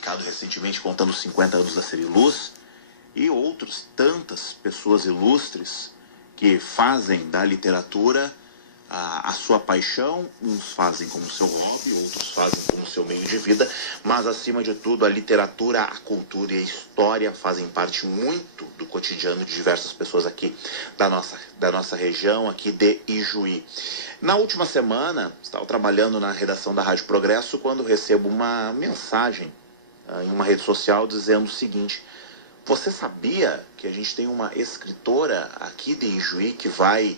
publicado recentemente contando os 50 anos da Seriluz, e outros tantas pessoas ilustres que fazem da literatura a sua paixão. Uns fazem como seu hobby, outros fazem como seu meio de vida, mas acima de tudo a literatura, a cultura e a história fazem parte muito do cotidiano de diversas pessoas aqui da nossa região, aqui de Ijuí. Na última semana, estava trabalhando na redação da Rádio Progresso quando recebo uma mensagem em uma rede social dizendo o seguinte: você sabia que a gente tem uma escritora aqui de Ijuí que vai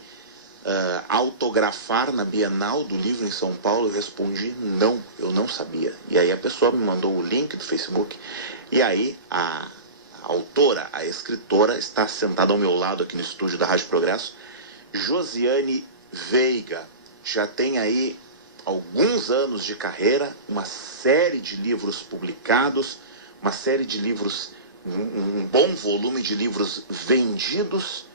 autografar na Bienal do Livro em São Paulo? Eu respondi: não, eu não sabia. E aí a pessoa me mandou o link do Facebook, e aí a autora, a escritora, está sentada ao meu lado aqui no estúdio da Rádio Progresso, Josiane Veiga. Já tem aí alguns anos de carreira, uma série de livros publicados, uma série de livros, um bom volume de livros vendidos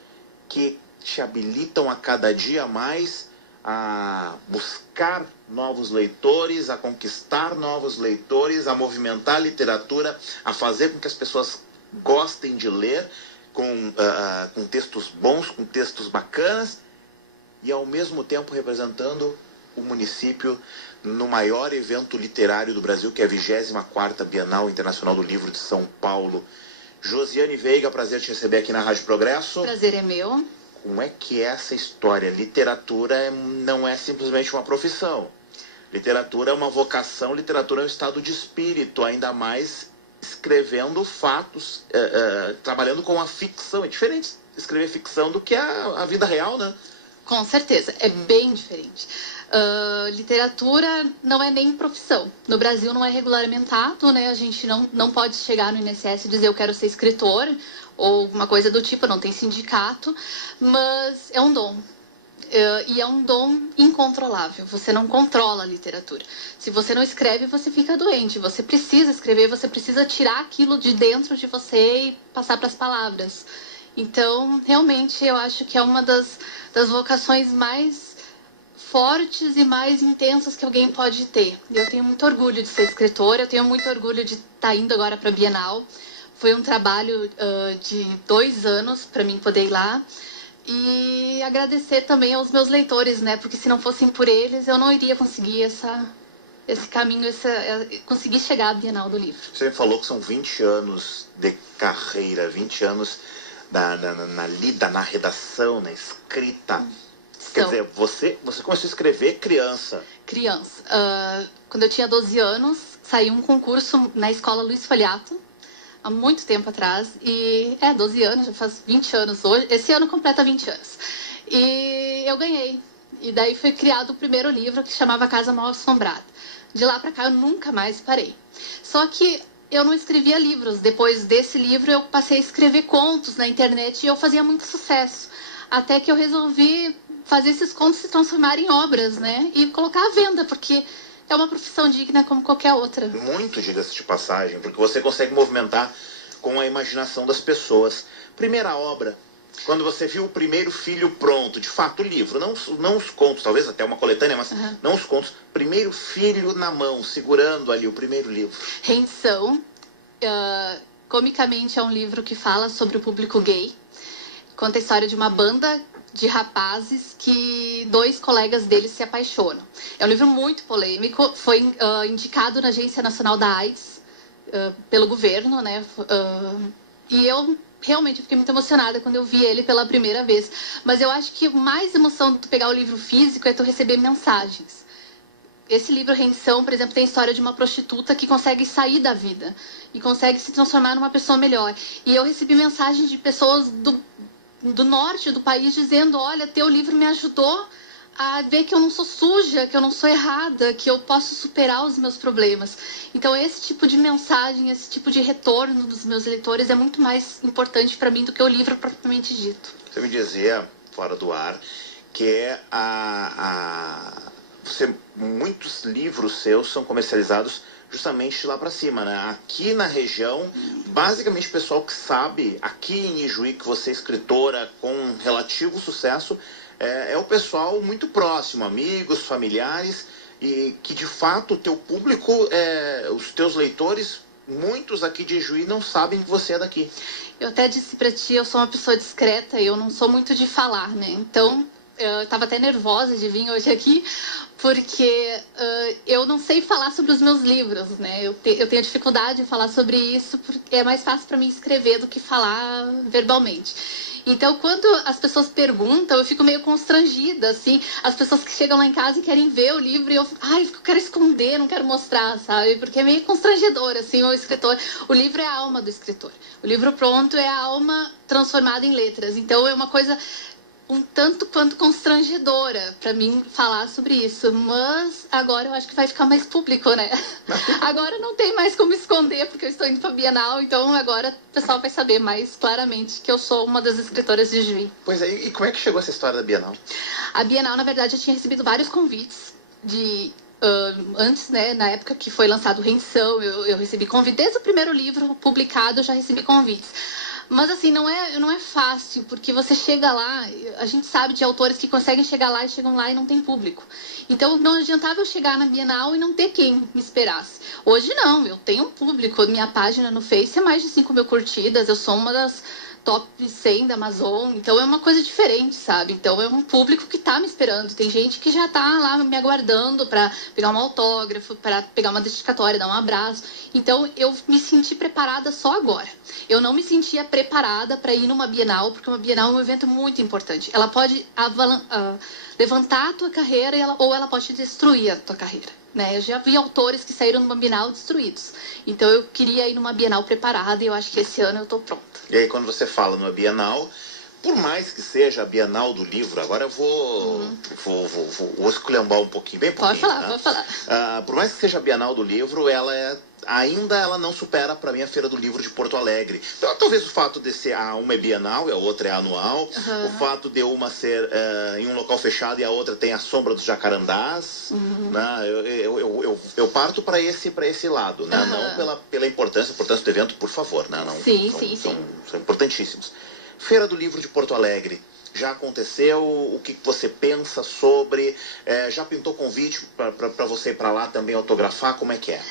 que te habilitam a cada dia mais a buscar novos leitores, a conquistar novos leitores, a movimentar a literatura, a fazer com que as pessoas gostem de ler com textos bons, com textos bacanas, e ao mesmo tempo representando o município no maior evento literário do Brasil, que é a 24ª Bienal Internacional do Livro de São Paulo. Josiane Veiga, prazer te receber aqui na Rádio Progresso. Prazer é meu. Como é que é essa história? Literatura não é simplesmente uma profissão. Literatura é uma vocação, literatura é um estado de espírito, ainda mais escrevendo fatos, trabalhando com a ficção. É diferente escrever ficção do que a vida real, né? Com certeza, é bem diferente. Literatura não é nem profissão. No Brasil não é regulamentado, né? A gente não pode chegar no INSS e dizer eu quero ser escritor ou alguma coisa do tipo, não tem sindicato, mas é um dom. E é um dom incontrolável. Você não controla a literatura. Se você não escreve, você fica doente. Você precisa escrever, você precisa tirar aquilo de dentro de você e passar para as palavras. Então, realmente, eu acho que é uma das vocações mais fortes e mais intensas que alguém pode ter. Eu tenho muito orgulho de ser escritora, eu tenho muito orgulho de estar indo agora para a Bienal. Foi um trabalho de 2 anos para mim poder ir lá. E agradecer também aos meus leitores, né? Porque se não fossem por eles, eu não iria conseguir esse caminho, conseguir chegar à Bienal do Livro. Você me falou que são 20 anos de carreira, 20 anos na lida, na redação, na escrita. Quer dizer, você começou a escrever criança. Criança. Quando eu tinha 12 anos, saiu um concurso na escola Luiz Faliato, há muito tempo atrás. E 12 anos, já faz 20 anos hoje. Esse ano completa 20 anos. E eu ganhei. E daí foi criado o primeiro livro, que chamava Casa Mal Assombrada. De lá pra cá eu nunca mais parei. Só que eu não escrevia livros. Depois desse livro eu passei a escrever contos na internet e eu fazia muito sucesso. Até que eu resolvi fazer esses contos se transformarem em obras, né? E colocar à venda, porque é uma profissão digna como qualquer outra. Muito, diga-se de passagem, porque você consegue movimentar com a imaginação das pessoas. Primeira obra, quando você viu o primeiro filho pronto, de fato, o livro, não os contos, talvez até uma coletânea, mas não os contos. Primeiro filho na mão, segurando ali o primeiro livro. Rendição, comicamente é um livro que fala sobre o público gay. Conta a história de uma banda de rapazes que 2 colegas deles se apaixonam. É um livro muito polêmico, foi indicado na Agência Nacional da AIDS pelo governo, né? E eu realmente fiquei muito emocionada quando eu vi ele pela primeira vez. Mas eu acho que mais emoção de tu pegar o livro físico é tu receber mensagens. Esse livro, Rendição, por exemplo, tem a história de uma prostituta que consegue sair da vida e consegue se transformar numa pessoa melhor. E eu recebi mensagens de pessoas do norte do país dizendo: olha, teu livro me ajudou a ver que eu não sou suja, que eu não sou errada, que eu posso superar os meus problemas. Então esse tipo de mensagem, esse tipo de retorno dos meus leitores é muito mais importante para mim do que o livro propriamente dito. Você me dizia, fora do ar, que muitos livros seus são comercializados justamente lá para cima, né? Aqui na região, basicamente o pessoal que sabe, aqui em Ijuí, que você é escritora com relativo sucesso, é o pessoal muito próximo, amigos, familiares, e que de fato o teu público, os teus leitores muitos aqui de Juí não sabem que você é daqui. Eu até disse pra ti, eu sou uma pessoa discreta, eu não sou muito de falar, né? Então, eu tava até nervosa de vir hoje aqui, porque eu não sei falar sobre os meus livros, né? Eu tenho dificuldade em falar sobre isso, porque é mais fácil para mim escrever do que falar verbalmente. Então, quando as pessoas perguntam, eu fico meio constrangida, assim. As pessoas que chegam lá em casa e querem ver o livro, e eu quero esconder, não quero mostrar, sabe? Porque é meio constrangedor, assim, o escritor. O livro é a alma do escritor. O livro pronto é a alma transformada em letras. Então, é uma coisa um tanto quanto constrangedora para mim falar sobre isso, mas agora eu acho que vai ficar mais público, né? Agora não tem mais como esconder, porque eu estou indo para a Bienal, então agora o pessoal vai saber mais claramente que eu sou uma das escritoras de Juí. Pois é, e como é que chegou essa história da Bienal? A Bienal, na verdade, eu tinha recebido vários convites de... antes, né, na época que foi lançado Renção, eu recebi convite, desde o primeiro livro publicado eu já recebi convites. Mas assim, não é fácil, porque você chega lá, a gente sabe de autores que conseguem chegar lá e chegam lá e não tem público. Então não adiantava eu chegar na Bienal e não ter quem me esperasse. Hoje não, eu tenho um público, minha página no Face é mais de 5 mil curtidas, eu sou uma das top 100 da Amazon, então é uma coisa diferente, sabe? Então é um público que tá me esperando, tem gente que já tá lá me aguardando para pegar um autógrafo, para pegar uma dedicatória, dar um abraço. Então eu me senti preparada só agora. Eu não me sentia preparada para ir numa Bienal, porque uma Bienal é um evento muito importante. Ela pode levantar a tua carreira ou ela pode destruir a tua carreira. Né? Eu já vi autores que saíram numa Bienal destruídos. Então eu queria ir numa Bienal preparada e eu acho que esse ano eu tô pronta. E aí quando você fala numa Bienal, por mais que seja a Bienal do livro, agora eu vou esculhambar um pouquinho, bem pouquinho. Pode falar, né? pode falar. Por mais que seja a Bienal do livro, ainda ela não supera para mim a Feira do Livro de Porto Alegre. Então, talvez o fato de ser uma é bienal e a outra é anual, o fato de uma ser em um local fechado e a outra tem a sombra dos jacarandás, né? Eu parto para esse lado, né? Não pela importância do evento, por favor, né? Não, sim. São importantíssimos. Feira do Livro de Porto Alegre. Já aconteceu? O que você pensa sobre? Já pintou convite para você ir para lá também autografar? Como é que é?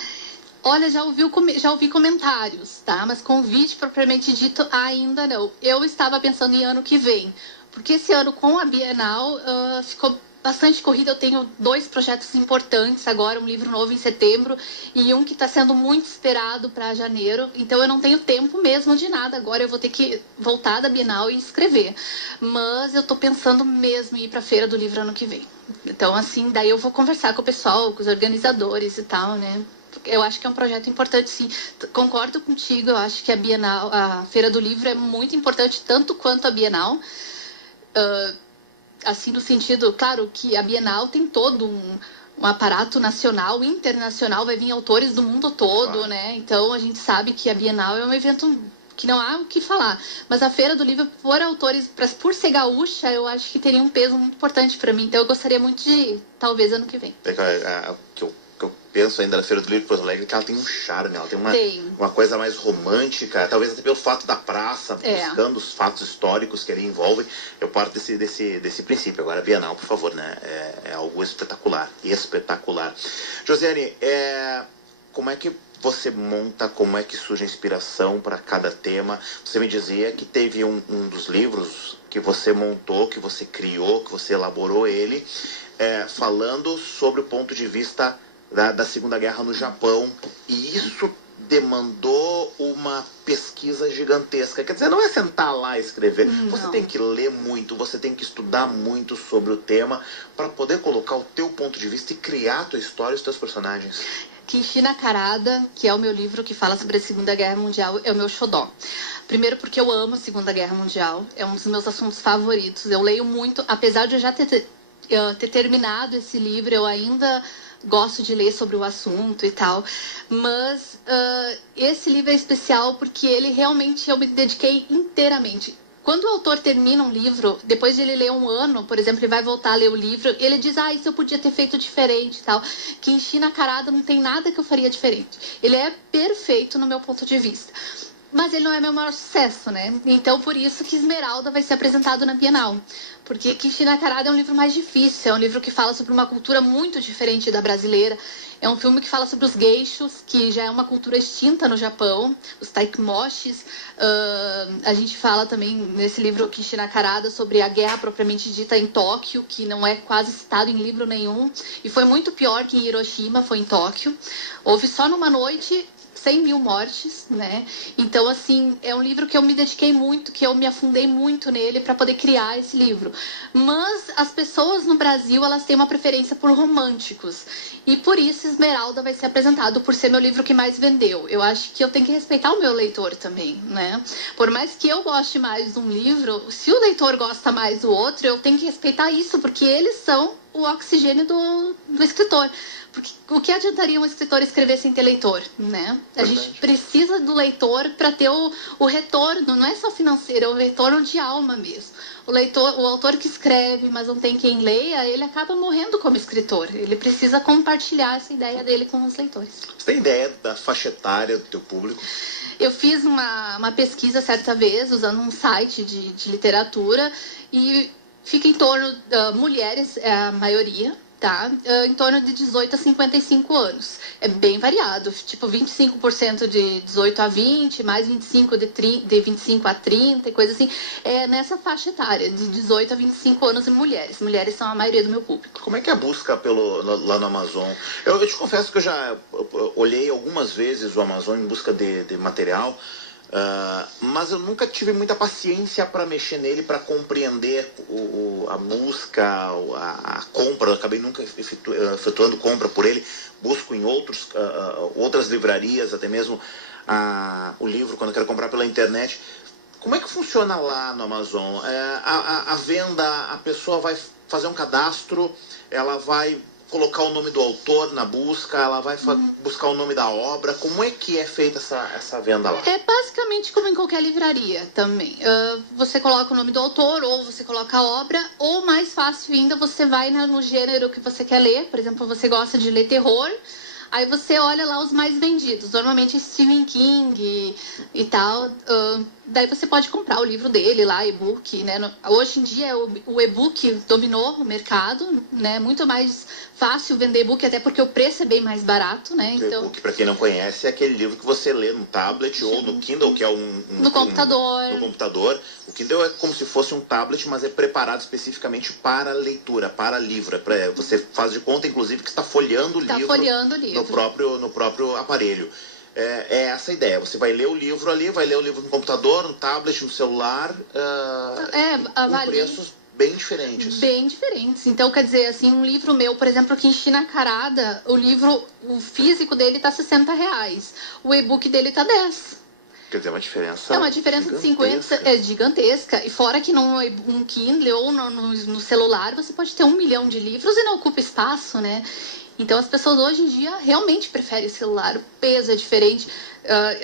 Olha, já ouvi comentários, tá? Mas convite propriamente dito ainda não. Eu estava pensando em ano que vem, porque esse ano com a Bienal ficou bastante corrida. Eu tenho 2 projetos importantes agora, um livro novo em setembro e um que está sendo muito esperado para janeiro. Então eu não tenho tempo mesmo de nada. Agora eu vou ter que voltar da Bienal e escrever. Mas eu estou pensando mesmo em ir para a Feira do Livro ano que vem. Então assim, daí eu vou conversar com o pessoal, com os organizadores e tal, né? Eu acho que é um projeto importante, sim. Concordo contigo, eu acho que a Bienal, a Feira do Livro é muito importante, tanto quanto a Bienal. Assim, no sentido, claro, que a Bienal tem todo um aparato nacional, internacional, vai vir autores do mundo todo, claro, né? Então, a gente sabe que a Bienal é um evento que não há o que falar. Mas a Feira do Livro, por autores, por ser gaúcha, eu acho que teria um peso muito importante para mim. Então, eu gostaria muito de ir, talvez, ano que vem. Que eu penso ainda na Feira do Livro de Porto Alegre, que ela tem um charme, ela tem uma coisa mais romântica, talvez até pelo fato da praça, buscando os fatos históricos que ali envolvem. Eu parto desse princípio. Agora, a Bienal, por favor, né? É algo espetacular. Josiane, como é que você monta, como é que surge a inspiração para cada tema? Você me dizia que teve um dos livros que você montou, que você criou, que você elaborou ele, falando sobre o ponto de vista da Segunda Guerra no Japão, e isso demandou uma pesquisa gigantesca. Quer dizer, não é sentar lá e escrever. Você tem que ler muito, você tem que estudar muito sobre o tema para poder colocar o teu ponto de vista e criar a tua história e os teus personagens. Kenshi Nakarada, que é o meu livro que fala sobre a Segunda Guerra Mundial, é o meu xodó. Primeiro porque eu amo a Segunda Guerra Mundial, é um dos meus assuntos favoritos. Eu leio muito, apesar de eu já ter terminado esse livro, eu ainda gosto de ler sobre o assunto e tal, mas esse livro é especial porque ele realmente, eu me dediquei inteiramente. Quando o autor termina um livro, depois de ele ler um ano, por exemplo, ele vai voltar a ler o livro, ele diz, isso eu podia ter feito diferente e tal. Kenshi Nakarada não tem nada que eu faria diferente. Ele é perfeito no meu ponto de vista. Mas ele não é meu maior sucesso, né? Então, por isso que Esmeralda vai ser apresentado na Bienal. Porque Kishi Nakarada é um livro mais difícil, é um livro que fala sobre uma cultura muito diferente da brasileira. É um filme que fala sobre os geishos, que já é uma cultura extinta no Japão, os taikimoshis. A gente fala também nesse livro Kishi Nakarada sobre a guerra propriamente dita em Tóquio, que não é quase citado em livro nenhum. E foi muito pior que em Hiroshima, foi em Tóquio. Houve só numa noite 100 mil mortes, né? Então, assim, é um livro que eu me dediquei muito, que eu me afundei muito nele para poder criar esse livro. Mas as pessoas no Brasil, elas têm uma preferência por românticos. E por isso Esmeralda vai ser apresentado por ser meu livro que mais vendeu. Eu acho que eu tenho que respeitar o meu leitor também, né? Por mais que eu goste mais de um livro, se o leitor gosta mais do outro, eu tenho que respeitar isso, porque eles são o oxigênio do escritor. Porque o que adiantaria um escritor escrever sem ter leitor, né? A gente precisa do leitor para ter o retorno, não é só financeiro, é o retorno de alma mesmo. O autor que escreve, mas não tem quem leia, ele acaba morrendo como escritor. Ele precisa compartilhar essa ideia dele com os leitores. Você tem ideia da faixa etária do teu público? Eu fiz uma pesquisa certa vez, usando um site de literatura, e fica em torno mulheres, é a maioria, tá? Em torno de 18 a 55 anos. É bem variado, tipo 25% de 18 a 20, mais 25 de 25 a 30 e coisa assim. É nessa faixa etária, de 18 a 25 anos, e mulheres. Mulheres são a maioria do meu público. Como é que é a busca lá no Amazon? Eu te confesso que eu já olhei algumas vezes o Amazon em busca de material, mas eu nunca tive muita paciência para mexer nele, para compreender a busca, a compra. Eu acabei nunca efetuando compra por ele. Busco em outras livrarias, até mesmo o livro, quando eu quero comprar pela internet. Como é que funciona lá no Amazon? A venda, a pessoa vai fazer um cadastro, ela vai colocar o nome do autor na busca, ela vai buscar o nome da obra. Como é que é feita essa venda lá? É basicamente como em qualquer livraria também. Você coloca o nome do autor, ou você coloca a obra, ou mais fácil ainda, você vai no gênero que você quer ler. Por exemplo, você gosta de ler terror, aí você olha lá os mais vendidos. Normalmente Stephen King e tal. Daí você pode comprar o livro dele lá, e-book, né? Hoje em dia o e-book dominou o mercado, né? Muito mais fácil vender e-book, até porque o preço é bem mais barato, né? Então, e-book, para quem não conhece, é aquele livro que você lê no tablet, sim, ou no Kindle, que é no computador. No computador. O Kindle é como se fosse um tablet, mas é preparado especificamente para leitura, para livro. Você faz de conta, inclusive, que está folheando o livro no próprio aparelho. É essa a ideia. Você vai ler o livro ali, vai ler o livro no computador, no tablet, no celular, com preços bem diferentes. Bem diferentes. Então, quer dizer, assim, um livro meu, por exemplo, aqui em Nakarada, o físico dele tá R$60. O e-book dele tá 10. Quer dizer, uma diferença. É uma diferença de 50, é gigantesca. E fora que num Kindle ou no celular, você pode ter 1 milhão de livros e não ocupa espaço, né? Então, as pessoas hoje em dia realmente preferem o celular. O peso é diferente.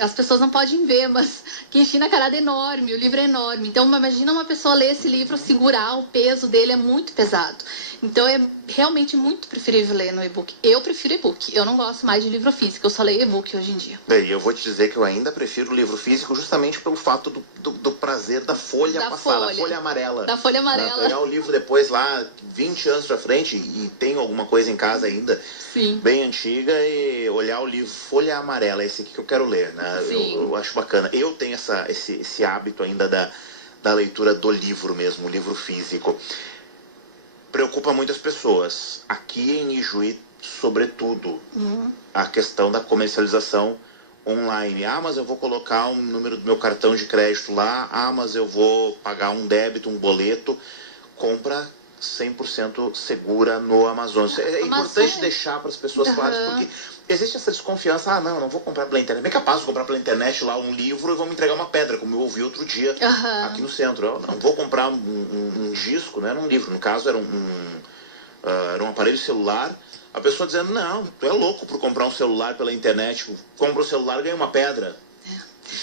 As pessoas não podem ver, mas Kishi Nakarada é enorme, o livro é enorme. Então, imagina uma pessoa ler esse livro, segurar, o peso dele é muito pesado. Então, é realmente muito preferível ler no e-book. Eu prefiro e-book. Eu não gosto mais de livro físico, eu só leio e-book hoje em dia. Bem, eu vou te dizer que eu ainda prefiro o livro físico justamente pelo fato do prazer da folha passada, da folha amarela. Da folha amarela. Pegar o livro depois lá, 20 anos pra frente, e tenho alguma coisa em casa ainda, sim, bem antiga, e olhar o livro folha amarela, esse aqui que eu quero ler, né? Eu acho bacana. Eu tenho esse hábito ainda da leitura do livro mesmo, o livro físico. Preocupa muitas pessoas. Aqui em Ijuí, sobretudo, a questão da comercialização online. Mas eu vou colocar um número do meu cartão de crédito lá. Mas eu vou pagar um débito, um boleto. Compra 100% segura no Amazon. É importante deixar para as pessoas claras, porque existe essa desconfiança. Não vou comprar pela internet. Bem capaz de comprar pela internet lá um livro e vão me entregar uma pedra, como eu ouvi outro dia aqui no centro. Eu não vou comprar um disco, não era um livro, no caso era um aparelho celular. A pessoa dizendo, não, tu é louco por comprar um celular pela internet, compra o celular e ganha uma pedra.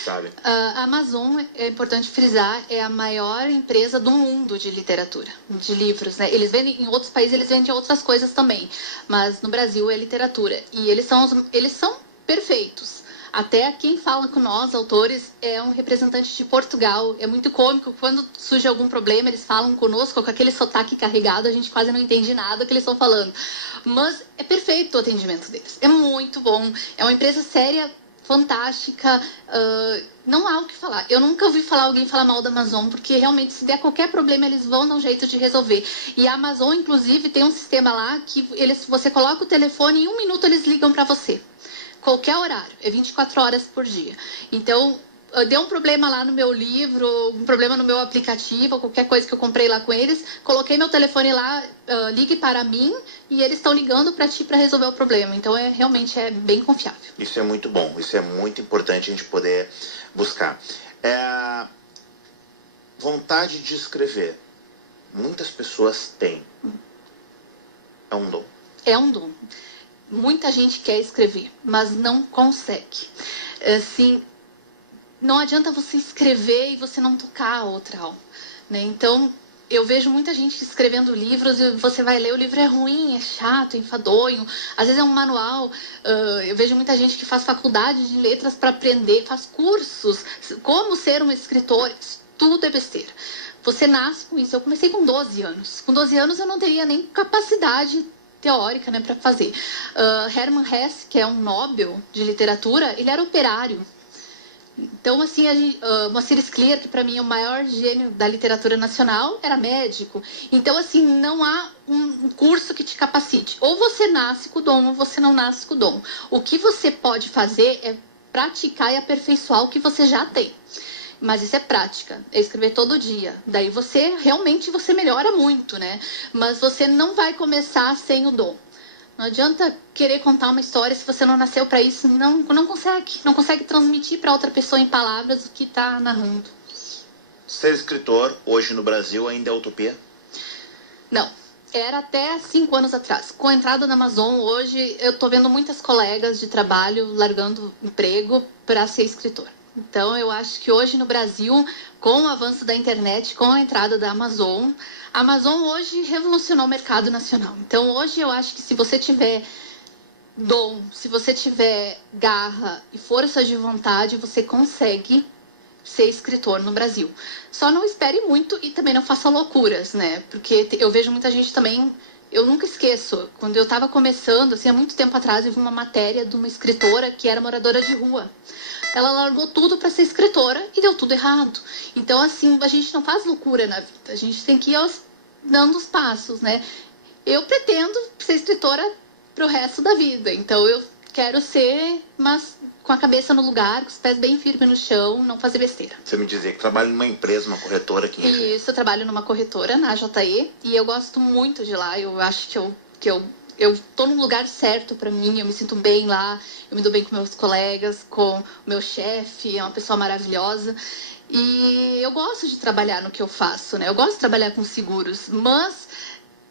Sabe? A Amazon, é importante frisar, é a maior empresa do mundo de literatura, de livros, né? Eles vendem, em outros países eles vendem outras coisas também, mas no Brasil é literatura. E eles são perfeitos. Até quem fala com nós, autores, é um representante de Portugal. É muito cômico. Quando surge algum problema, eles falam conosco com aquele sotaque carregado, a gente quase não entende nada que eles estão falando. Mas é perfeito o atendimento deles. É muito bom. É uma empresa séria, fantástica. Não há o que falar. Eu nunca ouvi alguém falar mal da Amazon, porque realmente, se der qualquer problema, eles vão dar um jeito de resolver. E a Amazon, inclusive, tem um sistema lá que você coloca o telefone e em 1 minuto eles ligam para você. Qualquer horário, é 24 horas por dia. Então, deu um problema lá no meu livro, um problema no meu aplicativo, qualquer coisa que eu comprei lá com eles, coloquei meu telefone lá, ligue para mim, e eles estão ligando para ti para resolver o problema. Então, realmente é bem confiável. Isso é muito bom, isso é muito importante a gente poder buscar. Vontade de escrever. Muitas pessoas têm. É um dom. É um dom. Muita gente quer escrever, mas não consegue. Assim, não adianta você escrever e você não tocar a outra alma, né? Então, eu vejo muita gente escrevendo livros e você vai ler, o livro é ruim, é chato, é enfadonho, às vezes é um manual. Eu vejo muita gente que faz faculdade de letras para aprender, faz cursos, como ser um escritor, tudo é besteira. Você nasce com isso. Eu comecei com 12 anos. Com 12 anos eu não teria nem capacidade teórica, né, para fazer. Hermann Hesse, que é um Nobel de literatura, ele era operário. Então, assim, Moacir Scliar, que para mim é o maior gênio da literatura nacional, era médico. Então, assim, não há um curso que te capacite. Ou você nasce com o dom, ou você não nasce com o dom. O que você pode fazer é praticar e aperfeiçoar o que você já tem. Mas isso é prática, é escrever todo dia. Daí você melhora muito, né? Mas você não vai começar sem o dom. Não adianta querer contar uma história se você não nasceu para isso, não consegue. Não consegue transmitir para outra pessoa em palavras o que está narrando. Ser escritor, hoje no Brasil, ainda é utopia? Não. Era até 5 anos atrás. Com a entrada na Amazon, hoje eu estou vendo muitas colegas de trabalho largando emprego para ser escritor. Então, eu acho que hoje no Brasil, com o avanço da internet, com a entrada da Amazon, a Amazon hoje revolucionou o mercado nacional. Então, hoje eu acho que se você tiver dom, se você tiver garra e força de vontade, você consegue ser escritor no Brasil. Só não espere muito e também não faça loucuras, né? Porque eu vejo muita gente também... Eu nunca esqueço, quando eu estava começando, assim, há muito tempo atrás, eu vi uma matéria de uma escritora que era moradora de rua. Ela largou tudo para ser escritora e deu tudo errado. Então, assim, a gente não faz loucura na vida. A gente tem que ir dando os passos, né? Eu pretendo ser escritora pro resto da vida. Então, eu quero ser, mas com a cabeça no lugar, com os pés bem firmes no chão, não fazer besteira. Você me dizia que trabalha numa empresa, uma corretora aqui. Isso, eu trabalho numa corretora, na JE, e eu gosto muito de lá. Eu acho que eu tô num lugar certo para mim, eu me sinto bem lá, eu me dou bem com meus colegas, com o meu chefe, é uma pessoa maravilhosa. E eu gosto de trabalhar no que eu faço, né? Eu gosto de trabalhar com seguros, mas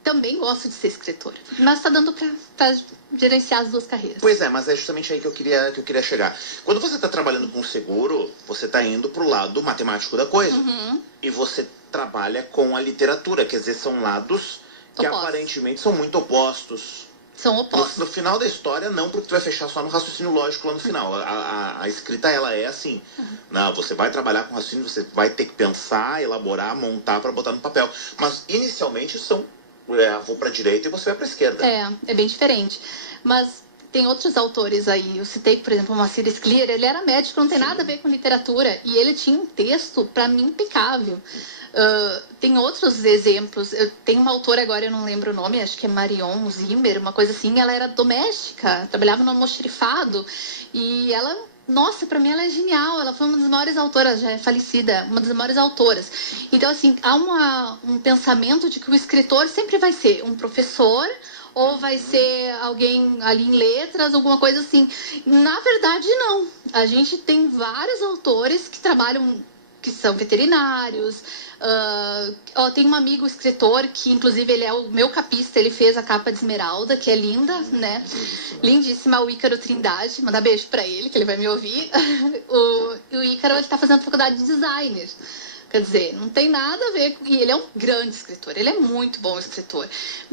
também gosto de ser escritora. Mas tá dando pra gerenciar as duas carreiras. Pois é, mas é justamente aí que eu queria chegar. Quando você está trabalhando com seguro, você está indo pro lado matemático da coisa. Uhum. E você trabalha com a literatura, quer dizer, são lados que aparentemente são muito opostos. São opostos. No final da história, não, porque tu vai fechar só no raciocínio lógico lá no final. A escrita, ela é assim. Não, você vai trabalhar com raciocínio, você vai ter que pensar, elaborar, montar para botar no papel. Mas, inicialmente, vou para a direita e você vai para a esquerda. É bem diferente. Mas tem outros autores aí. Eu citei, por exemplo, o Moacir Scliar. Ele era médico, não tem nada a ver com literatura. E ele tinha um texto, para mim, impecável. Tem outros exemplos. Tem uma autora agora, eu não lembro o nome, acho que é Marion Zimmer, uma coisa assim. Ela era doméstica, trabalhava no almoxarifado. E ela... Nossa, pra mim ela é genial. Ela foi uma das maiores autoras, já é falecida, uma das maiores autoras. Então, assim, há um pensamento de que o escritor sempre vai ser um professor ou vai ser alguém ali em letras, alguma coisa assim. Na verdade, não. A gente tem vários autores que trabalham, que são veterinários. Tem um amigo escritor que, inclusive, ele é o meu capista. Ele fez a capa de Esmeralda, que é linda, né? Lindíssima, o Ícaro Trindade. Mandar beijo pra ele, que ele vai me ouvir. O Ícaro, ele tá fazendo faculdade de designer. Quer dizer, não tem nada a ver com... E ele é um grande escritor, ele é muito bom escritor.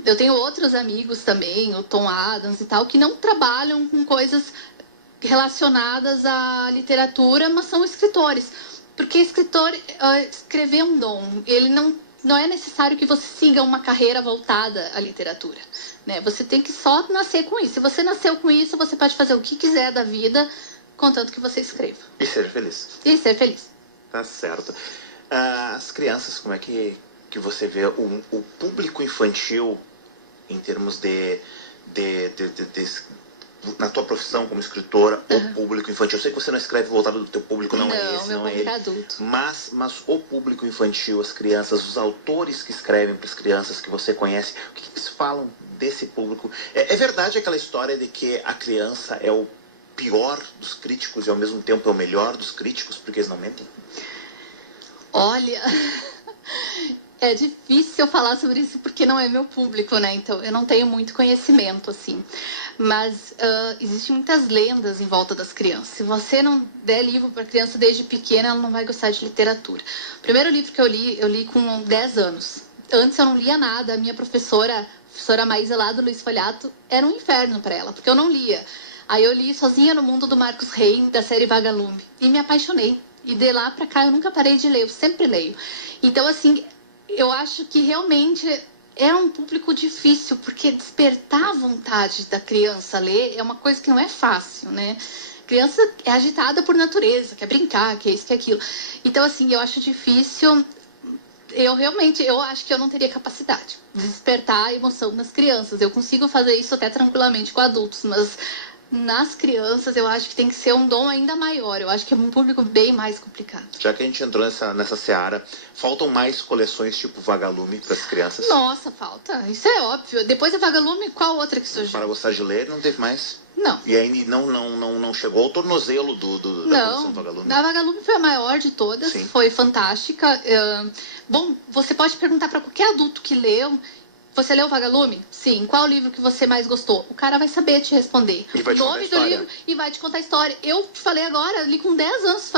Eu tenho outros amigos também, o Tom Adams e tal, que não trabalham com coisas relacionadas à literatura, mas são escritores. Porque escrever é um dom. Ele não é necessário que você siga uma carreira voltada à literatura, né? Você tem que só nascer com isso. Se você nasceu com isso, você pode fazer o que quiser da vida, contanto que você escreva. E seja feliz. E ser feliz. Tá certo. As crianças, como é que você vê o público infantil em termos na tua profissão como escritora, o público infantil? Eu sei que você não escreve voltado do teu público, não é esse, meu não é público ele. adulto. Mas o público infantil, as crianças, os autores que escrevem para as crianças que você conhece, o que eles falam desse público? É verdade aquela história de que a criança é o pior dos críticos e ao mesmo tempo é o melhor dos críticos, porque eles não mentem? Olha, é difícil eu falar sobre isso porque não é meu público, né? Então eu não tenho muito conhecimento, assim. Mas existem muitas lendas em volta das crianças. Se você não der livro para criança desde pequena, ela não vai gostar de literatura. O primeiro livro que eu li com 10 anos. Antes eu não lia nada. A minha professora Maísa lá do Luiz Folhato, era um inferno para ela, porque eu não lia. Aí eu li Sozinha no Mundo do Marcos Rey, da série Vagalume, e me apaixonei. E de lá pra cá eu nunca parei de ler, eu sempre leio. Então, assim, eu acho que realmente é um público difícil, porque despertar a vontade da criança a ler é uma coisa que não é fácil, né? Criança é agitada por natureza, quer brincar, quer isso, quer aquilo. Então, assim, eu acho difícil. Eu acho que eu não teria capacidade de despertar a emoção nas crianças. Eu consigo fazer isso até tranquilamente com adultos, mas nas crianças eu acho que tem que ser um dom ainda maior. Eu acho que é um público bem mais complicado. Já que a gente entrou nessa seara, faltam mais coleções tipo Vagalume para as crianças? Nossa, falta. Isso é óbvio. Depois da Vagalume, qual outra que surgiu? Para gostar de ler, não teve mais? Não. E aí não chegou ao tornozelo da produção Vagalume? A Vagalume foi a maior de todas. Sim. Foi fantástica. Bom, você pode perguntar para qualquer adulto que leu. Você leu Vagalume? Sim. Qual livro que você mais gostou? O cara vai saber te responder. E vai te contar a história. Do livro e vai te contar a história. Eu te falei agora, eu li com 10 anos,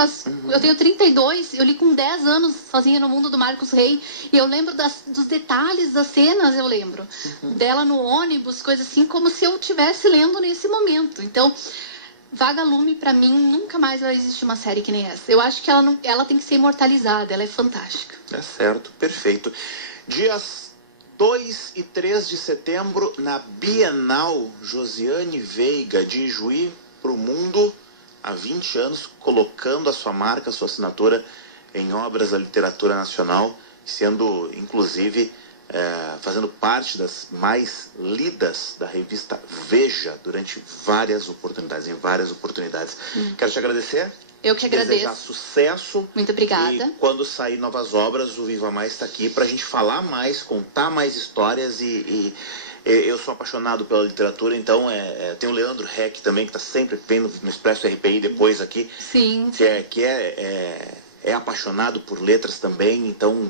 eu tenho 32, eu li com 10 anos Sozinha no Mundo do Marcos Rey. E eu lembro dos detalhes das cenas, eu lembro. Dela no ônibus, coisa assim, como se eu estivesse lendo nesse momento. Então, Vagalume, pra mim, nunca mais vai existir uma série que nem essa. Eu acho que ela tem que ser imortalizada, ela é fantástica. É certo, perfeito. Dias 2 e 3 de setembro, na Bienal Josiane Veiga, de Juí para o Mundo, há 20 anos, colocando a sua marca, a sua assinatura em obras da literatura nacional, sendo, inclusive, fazendo parte das mais lidas da revista Veja durante várias oportunidades, Quero te agradecer. Eu que agradeço. Desejar sucesso. Muito obrigada. E quando sair novas obras, o Viva Mais está aqui para a gente falar mais, contar mais histórias e eu sou apaixonado pela literatura, então tem o Leandro Reck também, que está sempre vendo no Expresso RPI depois aqui. Sim. Que é apaixonado por letras também, então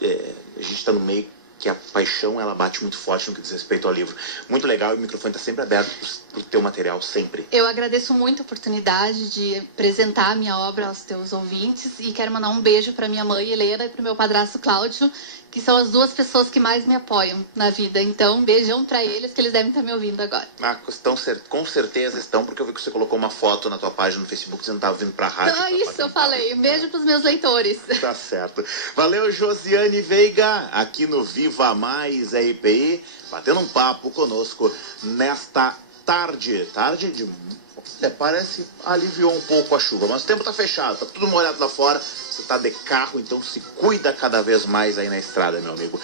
a gente está no meio que a paixão ela bate muito forte no que diz respeito ao livro. Muito legal, e o microfone está sempre aberto para o teu material, sempre. Eu agradeço muito a oportunidade de apresentar a minha obra aos teus ouvintes e quero mandar um beijo para minha mãe Helena e para o meu padrasto Cláudio, que são as duas pessoas que mais me apoiam na vida. Então, um beijão para eles, que eles devem estar me ouvindo agora. Com certeza estão, porque eu vi que você colocou uma foto na tua página no Facebook, você não estava vindo para a rádio. Isso, eu falei. Um beijo para os meus leitores. Tá certo. Valeu, Josiane Veiga, aqui no Viva Mais RPI, batendo um papo conosco nesta tarde de... parece aliviou um pouco a chuva, mas o tempo tá fechado, tá tudo molhado lá fora, você tá de carro, então se cuida cada vez mais aí na estrada, meu amigo.